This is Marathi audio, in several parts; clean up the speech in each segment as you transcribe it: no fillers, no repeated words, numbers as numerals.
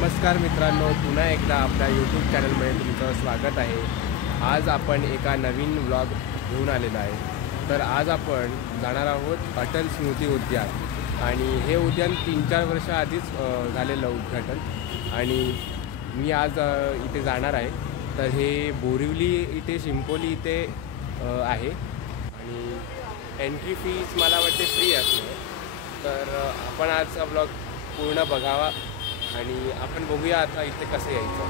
नमस्कार मित्रांनो, पुन्हा एकदा आपल्या यूट्यूब चॅनलमध्ये तुमचं स्वागत आहे। आज आपण एका नवीन व्लॉग घेऊन आलेला आहे। तर आज आपण जाणार आहोत अटल स्मृती उद्यान आणि हे उद्यान 3-4 वर्ष आधीच झालेलं उद्घाटन आणि मी आज इथे जाणार आहे। तर हे बोरिवली इथे शिंपोली इथे आहे आणि एंट्री फीज मला वाटते फ्री असणार। तर आपण आजचा व्लॉग पूर्ण बघावा आणि आपण बघूया आता इथे कसं यायचं।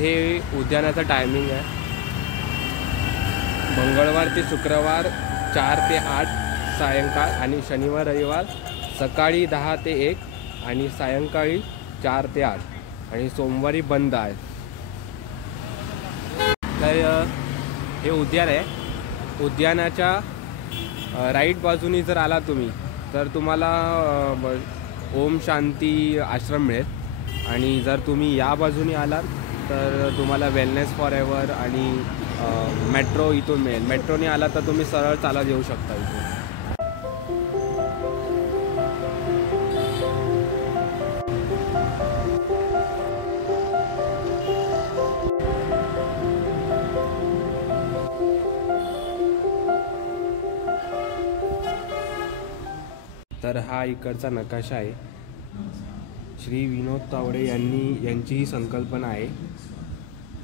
हे उद्यानाचा टायमिंग आहे, मंगळवार ते शुक्रवार 4 ते 8 सायंकाळ आणि शनिवार रविवार सकाळी 10 ते 1 आणि सायंकाळी 4 ते 8 आणि सोमवारी बंद आहे। तर हे उद्यान आहे। उद्यानाच्या राईट बाजूनी जर आला तुम्ही तर तुम्हाला ओम शांती आश्रम मिळेल आणि जर तुम्ही या बाजूनी आलात तर तुम्हाला वेलनेस फॉरएव्हर आणि मेट्रो इथून मिळेल। मेट्रोने आला तर तुम्ही सरळ चालत येऊ शकता इथून। तर हा इकडचा नकाशा आहे। श्री विनोद तावडे यांची ही संकल्पना आहे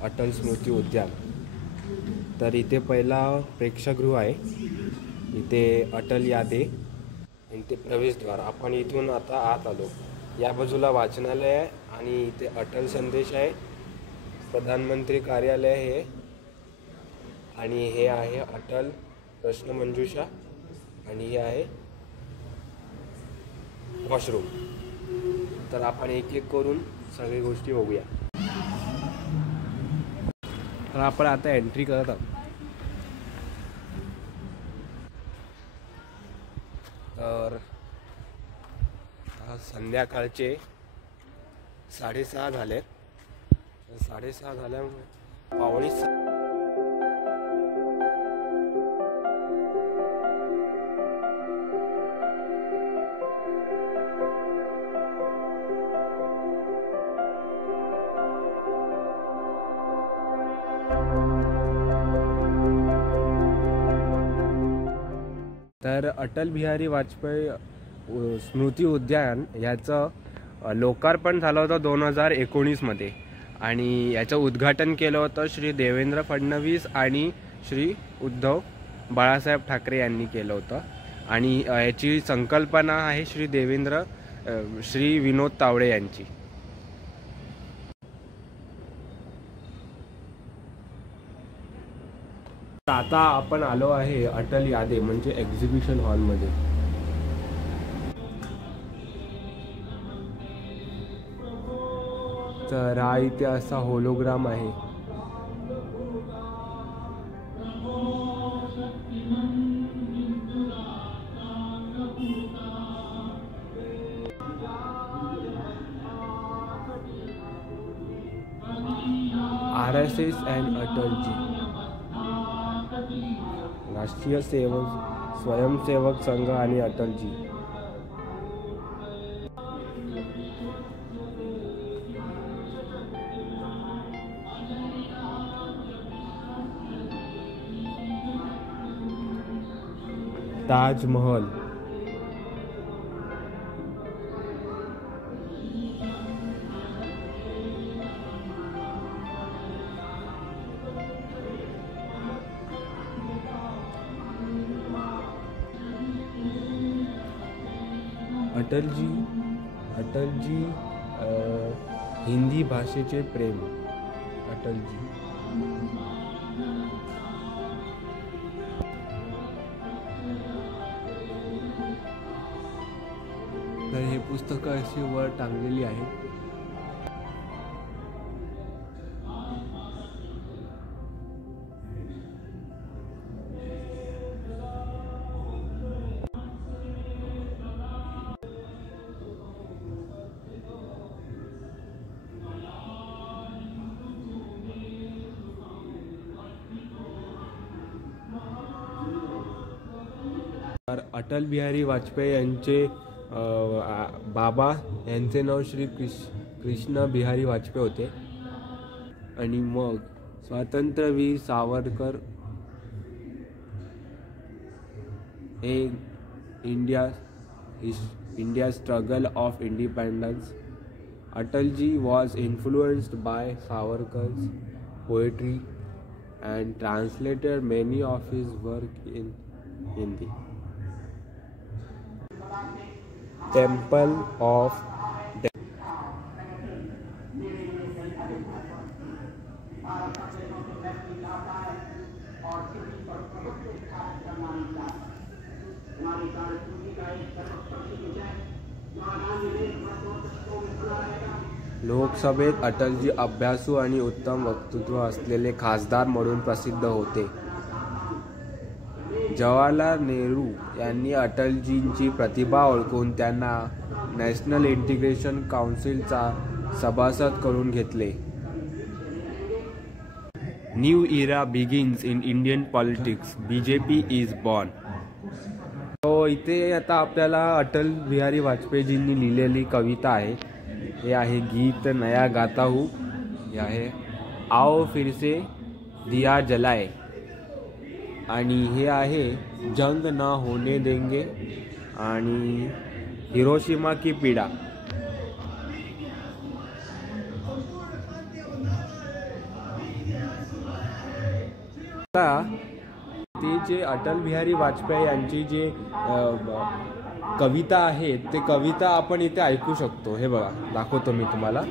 अटल स्मृती उद्यान। तर इथे पहिला प्रेक्षागृह आहे, इथे अटल यादे इथे प्रवेशद्वार। आपण इथून आता आत आलो। या बाजूला वाचनालय आहे आणि इथे अटल संदेश आहे, प्रधानमंत्री कार्यालय आहे आणि हे आहे अटल प्रश्नमंजुषा आणि हे आहे वॉशरूम। तर आपण एक एक करून सगळी गोष्टी बघूया। तर आपण आता एंट्री करत आहोत। तर संध्याकाळचे 6:30 झाले। 6:30 झाल्यामुळे पावणे तर अटल बिहारी वाजपेयी स्मृती उद्यान याचं लोकार्पण झालं होतं 2019 मध्ये आणि याचं उद्घाटन केलं होतं श्री देवेंद्र फडणवीस आणि श्री उद्धव बाळासाहेब ठाकरे यांनी केलं होतं आणि याची संकल्पना आहे श्री विनोद तावडे यांची। आता आपण आलो आहे अटल यादे म्हणजे एक्झिबिशन हॉलमध्ये। तर हा इथे असा होलोग्राम आहे। RSS and अटलजी, राष्ट्रीय स्वयंसेवक संघ आणि अटलजी। ताजमहल, अटलजी हिंदी भाषेचे प्रेम, अटलजी। तर हे पुस्तकं अशी वर टांगलेली आहे। अटल बिहारी वाजपेयी यांचे बाबा यांचे नाव श्री कृष्ण बिहारी वाजपेयी होते आणि मग स्वातंत्र्यवीर सावरकर हे India struggle of independence. Atalji was influenced by Savarkar's poetry and translated many of his work in Hindi. Temple of लोकसभेत अटलजी अभ्यासू आणि उत्तम वक्तृत्व असलेले खासदार म्हणून प्रसिद्ध होते. जवाहरलाल नेहरू यांनी अटलजींची प्रतिभा ओळखून त्यांना नॅशनल इंटिग्रेशन काउन्सिलचा सभासद करून घेतले. New era begins in Indian politics. BJP is born. तो इथे आता आपल्याला अटल बिहारी वाजपेयीजींनी लिहिलेली कविता आहे. हे आहे गीत नया गाता हूँ. हे आहे आओ फिर से दिया जलाए. आणि हे आहे जंग ना होने देंगे आणि हिरोशिमा की पीड़ा. ते जे अटल बिहारी वाजपेयी यांची जे कविता आहे ते कविता आपण इथे ऐकू शकतो. हे बघा दाखवतो मी तुम्हाला.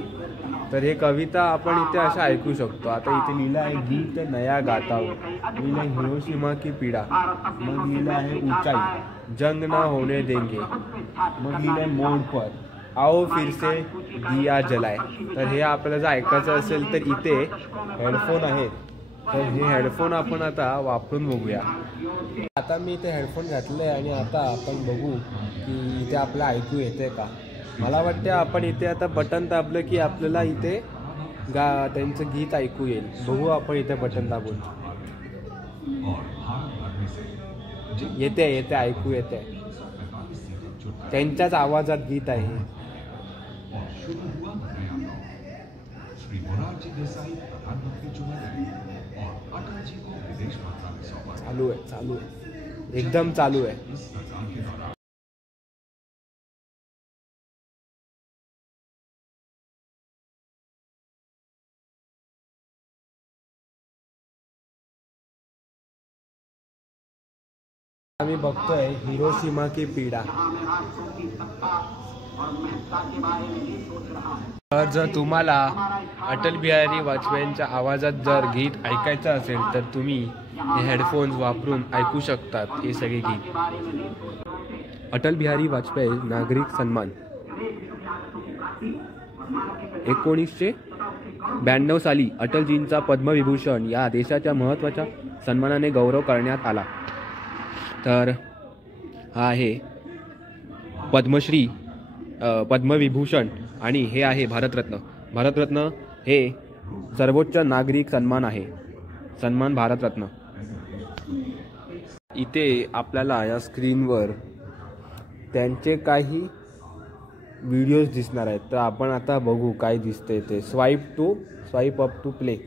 तर हे कविता आपण इथे अशा ऐकू शकतो. आता इथे लिहिलं आहे गीत नया गाता हूँ, लिहिलं हिरोशिमा की पीड़ा, मग लिहिलं आहे ऊंचाई, जंग ना होने देंगे, मग लिहिलं आहे मोड़ पर, आओ फिर से दिया जलाए. तर हे आपल्याला जर ऐकायचं असेल तर इथे हेडफोन आहेत. तर हे हेडफोन आपण आता वापरून बघूया. आता मी इथे हेडफोन घातले आणि आता आपण बघू की इथे आपल्याला ऐकू येते का. मला वाटते आपण इथे आता बटन दाबलं की आपल्याला इथे त्यांचं गीत ऐकू येईल. बघू आपण इथे बटन दाबून. येते ऐकू येते. त्यांच्याच आवाजात गीत आहे. चालू आहे एकदम चालू आहे. आम्ही बघतोय हिरोशिमा की पीड़ा. तर जर तुम्हाला अटल बिहारी वाजपेयींच्या आवाजात जर गीत ऐकायचं असेल तर तुम्ही हे हेडफोन्स वापरून ऐकू शकतात हे सगळे गीत. अटल बिहारी वाजपेयी नागरिक सन्मान 1992 साली अटलजींचा पद्मविभूषण या देशाच्या महत्त्वाच्या सन्मानाने गौरव करण्यात आला. तर हा आहे पद्मश्री, पद्मविभूषण आणि हे आहे भारतरत्न. भारतरत्न हे सर्वोच्च नागरिक सन्मान आहे. सन्मान भारतरत्न. इथे आपल्याला या स्क्रीनवर त्यांचे काही व्हिडिओज दिसणार आहेत. तर आपण आता बघू काय दिसते ते. Swipe up to play.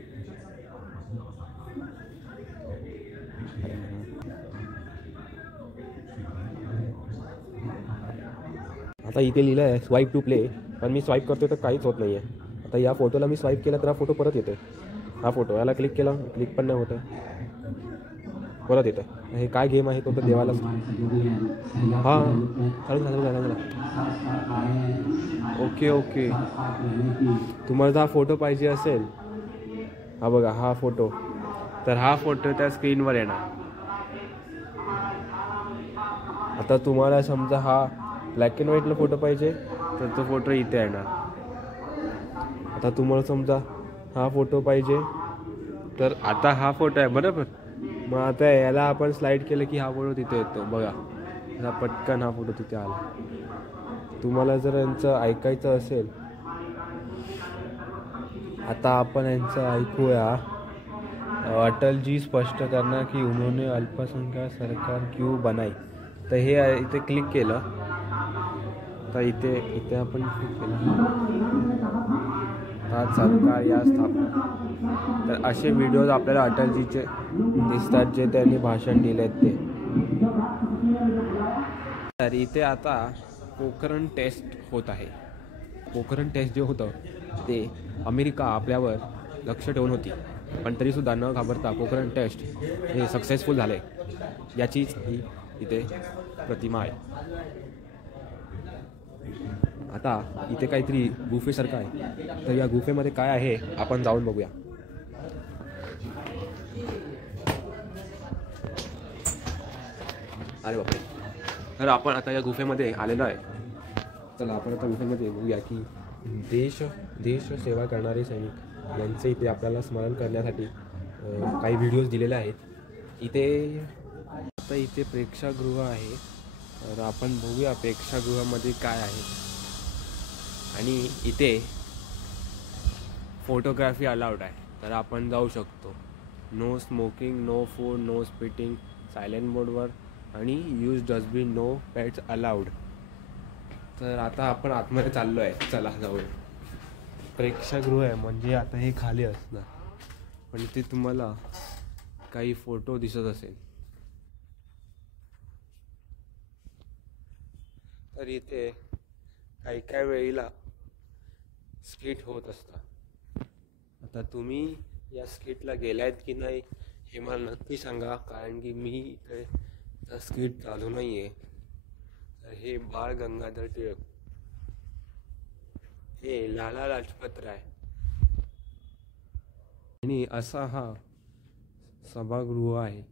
आता इथे लिहिलं आहे स्वाईप टू प्ले, पण मी स्वाईप करतोय तर काहीच होत नाही आहे. आता या फोटोला मी स्वाईप केला तर हा फोटो परत येतोय. हा फोटो याला क्लिक केला, क्लिक पण नाही होतं, परत येतं. हे काय गेम आहे तो तर देवाला. हां झालं. ओके तुम्हाला जर हा फोटो पाहिजे असेल, हा बघा हा फोटो, तर हा फोटो त्या स्क्रीनवर येणार. आता तुम्हाला समजा हा ब्लॅक अँड व्हाईटला फोटो पाहिजे तर तो फोटो इथे येणार. आता तुम्हाला समजा हा फोटो पाहिजे तर आता हा फोटो आहे बरोबर. मग आता याला आपण स्लाइड केलं की हा फोटो तिथे येतो. बघा आता पटकन हा फोटो तिथे आला. तुम्हाला जर यांचं ऐकायचं असेल, आता आपण यांचं ऐकूया. अटल जी स्पष्ट करना कि उन्होंने अल्पसंख्यक सरकार क्यों बनाई. तर हे इथे क्लिक केलं तर इथे आपण क्लिक केलं तर सरकार या स्थापना, तर असे व्हिडिओज आपल्याला अटलजीचे दिसतात जे त्यांनी भाषण दिलेत ते. तर इथे आता पोखरण टेस्ट होत आहे. पोखरण टेस्ट जे होतं ते अमेरिका आपल्यावर लक्ष ठेवून होती, पण तरीसुद्धा न घाबरता पोखरण टेस्ट हे सक्सेसफुल झाले याचीच ही इथे प्रतिमा आहे. आता इथे काहीतरी गुफेसारखं आहे, तर या गुफेमध्ये काय आहे आपण जाऊन बघूया. अरे बापरे. तर आपण आता या गुफेमध्ये आलेलो आहे. चला आपण आता गुफेमध्ये बघूया की देश सेवा करणारे सैनिक यांचे इथे आपल्याला स्मरण करण्यासाठी काही व्हिडिओज दिलेले आहेत. इथे प्रेक्षागृह आहे, तर आपण बघूया प्रेक्षागृहामध्ये काय आहे. आणि इथे फोटोग्राफी अलाउड आहे, तर आपण जाऊ शकतो. No smoking, no food, no spitting, silent मोडवर, आणि use dustbin, no pets allowed. तर आता आपण आतमध्ये चाललो आहे, चला जाऊ. प्रेक्षागृह आहे म्हणजे आता हे खाली असणार, पण इथे तुम्हाला काही फोटो दिसत असेल. तर इथे काही वेळेला स्किट होत असतात. आता तुम्ही या स्किटला गेलायत की नाही हे मला नक्की सांगा, कारण की मी इथे स्किट चालू नाही आहे. तर हे बाळ गंगाधर टिळक, हे लाला लाजपत राय, आणि असा हा सभागृह आहे.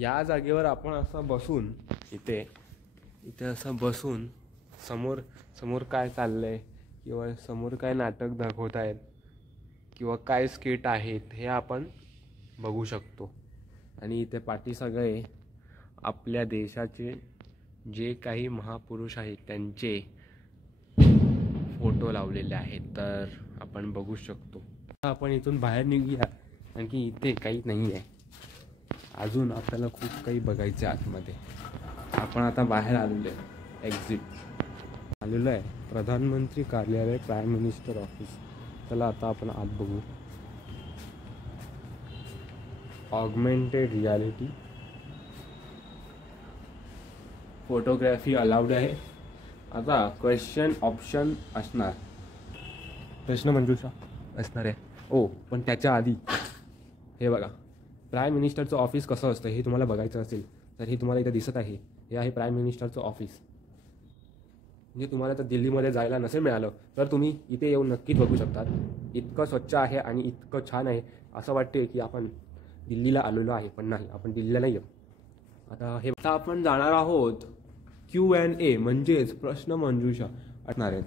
या जागेवर आपण असं बसून इथे असं बसून समोर काय चाललंय किंवा समोर काय नाटक दाखवत आहेत किंवा काय स्किट आहेत हे आपण बघू शकतो. आणि इथे पाठी सगळे आपल्या देशाचे जे काही महापुरुष आहेत त्यांचे फोटो लावलेले आहेत, तर आपण बघू शकतो. आपण इथून बाहेर निघूया, कारण की इथे काही नाही आहे. अजून आपल्याला खूप काही बघायचं आहे आतमध्ये. आपण आता बाहेर आलेलो आहे, एक्झिट आलेलो आहे. प्रधानमंत्री कार्यालय, प्राईम मिनिस्टर ऑफिस. चला आता आपण आत बघू. ऑगमेंटेड रियालिटी, फोटोग्राफी अलाउड आहे. आता क्वेश्चन ऑप्शन असणार, प्रश्न मंजुषा असणार आहे. ओ पण त्याच्या आधी हे बघा, प्राईम मिनिस्टरचं ऑफिस कसं असतं हे तुम्हाला बघायचं असेल तर हे तुम्हाला इथे दिसत आहे. हे आहे प्राईम मिनिस्टरचं ऑफिस. म्हणजे तुम्हाला तर दिल्लीमध्ये जायला नसेल मिळालं तर तुम्ही इथे येऊन नक्कीच बघू शकतात. इतकं स्वच्छ आहे आणि इतकं छान आहे, असं वाटते की आपण दिल्लीला आलेलो आहे, पण नाही, आपण दिल्लीला नाही आहोत. आता आपण जाणार आहोत Q&A म्हणजेच प्रश्न मंजुषा असणार आहेत.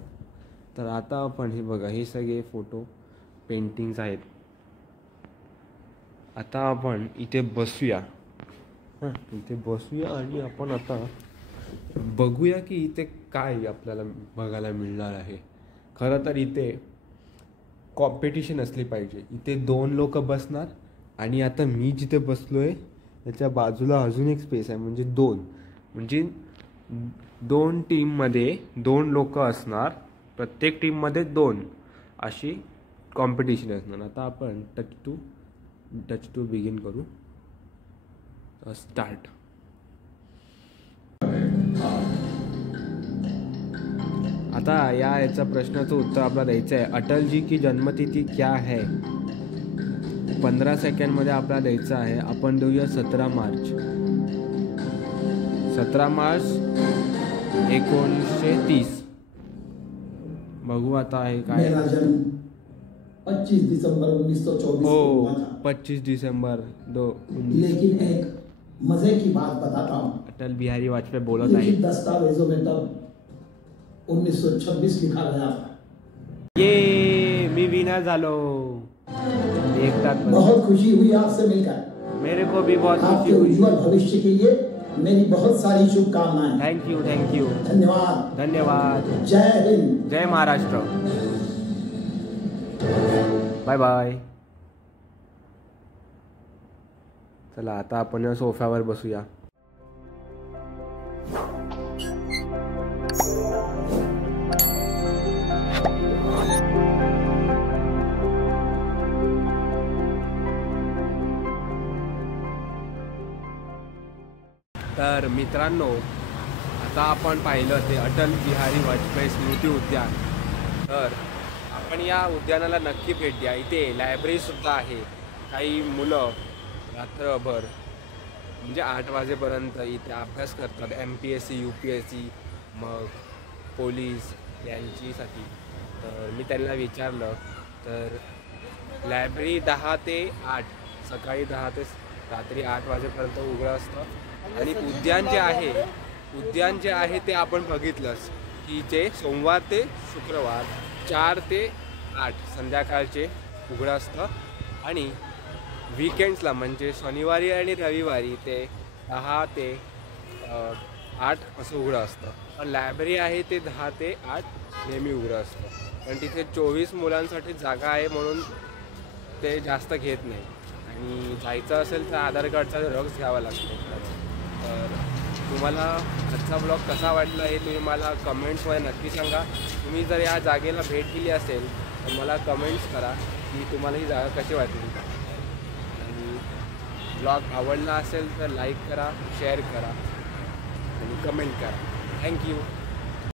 तर आता आपण हे बघा, हे सगळे फोटो पेंटिंग्स आहेत. आता आपण इथे बसूया, आणि आपण आता बघूया की इथे काय आपल्याला बघायला मिळणार आहे. खरं तर इथे कॉम्पिटिशन असली पाहिजे. इथे 2 लोक बसणार आणि आता मी जिथे बसलोय त्याच्या बाजूला अजून एक स्पेस आहे, म्हणजे 2 टीममध्ये 2 लोक असणार, प्रत्येक टीममध्ये 2 अशी कॉम्पिटिशन असणार. आता आपण टच टू बिगिन करू. स्टार्ट. आता याचा प्रश्नाचं उत्तर आपल्याला द्यायचं आहे. अटल जी की जन्मतिथी क्या है? 15 सेकंडमध्ये आपल्याला द्यायचं आहे. आपण देऊया 17 मार्च. 17 मार्च 1930. बघू आता आहे काय. 25 दिसंबर 1924 हो, 25 दिसंबर 2. लेकिन एक मजे की बात बताता हूँ. अटल बिहारी वाजपेयी बोलत आहे. दस्तावेजों में तब 1926 लिखा गया था. ये मी विनर झालो. बहुत खुशी हुई आपसे मिलकर. मेरे को भी बहुत खुशी हुई. उज्जवल भविष्य के लिए मेरी बहुत सारी शुभकामनाएं. Thank you. धन्यवाद. जय हिंद. जय महाराष्ट्र. Bye bye. चला आता आपण सोफ्यावर बसूया. तर मित्रांनो, आता आपण पाहिलं ते अटल बिहारी वाजपेयी स्मृती उद्यान. तर आपण या उद्यानाला नक्की भेट द्या. इथे लायब्ररीसुद्धा आहे. काही मुलं रात्रभर म्हणजे 8 वाजेपर्यंत इथे अभ्यास करतात. MPSC UPSC मग पोलीस यांच्यासाठी. तर मी त्यांना विचारलं तर लायब्ररी 10 ते 8 सकाळी 10 ते रात्री 8 वाजेपर्यंत उघडं असतं. आणि उद्यान जे आहे ते आपण बघितलंच की जे सोमवार ते शुक्रवार 4 ते 8 संध्याकाळचे उघडं असतं आणि वीकेंड्सला म्हणजे शनिवारी आणि रविवारी ते 10 ते 8 असं उघडं असतं. पण लायब्ररी आहे ते 10 ते 8 नेहमी उघडं असतं. पण तिथे 24 मुलांसाठी जागा आहे म्हणून ते जास्त घेत नाही. आणि जायचं असेल तर आधार कार्डचा झेरॉक्स घ्यावा लागतो. तर तुम्हाला आजचा ब्लॉग कसा वाटला हे तुम्ही मला कमेंट्समध्ये नक्की सांगा. तुम्ही जर या जागेला भेट दिली असेल तर मला कमेंट्स करा की तुम्हाला ही जागा कशी वाटली. आणि ब्लॉग आवडला असेल तर लाईक करा, शेअर करा आणि कमेंट करा. थँक्यू.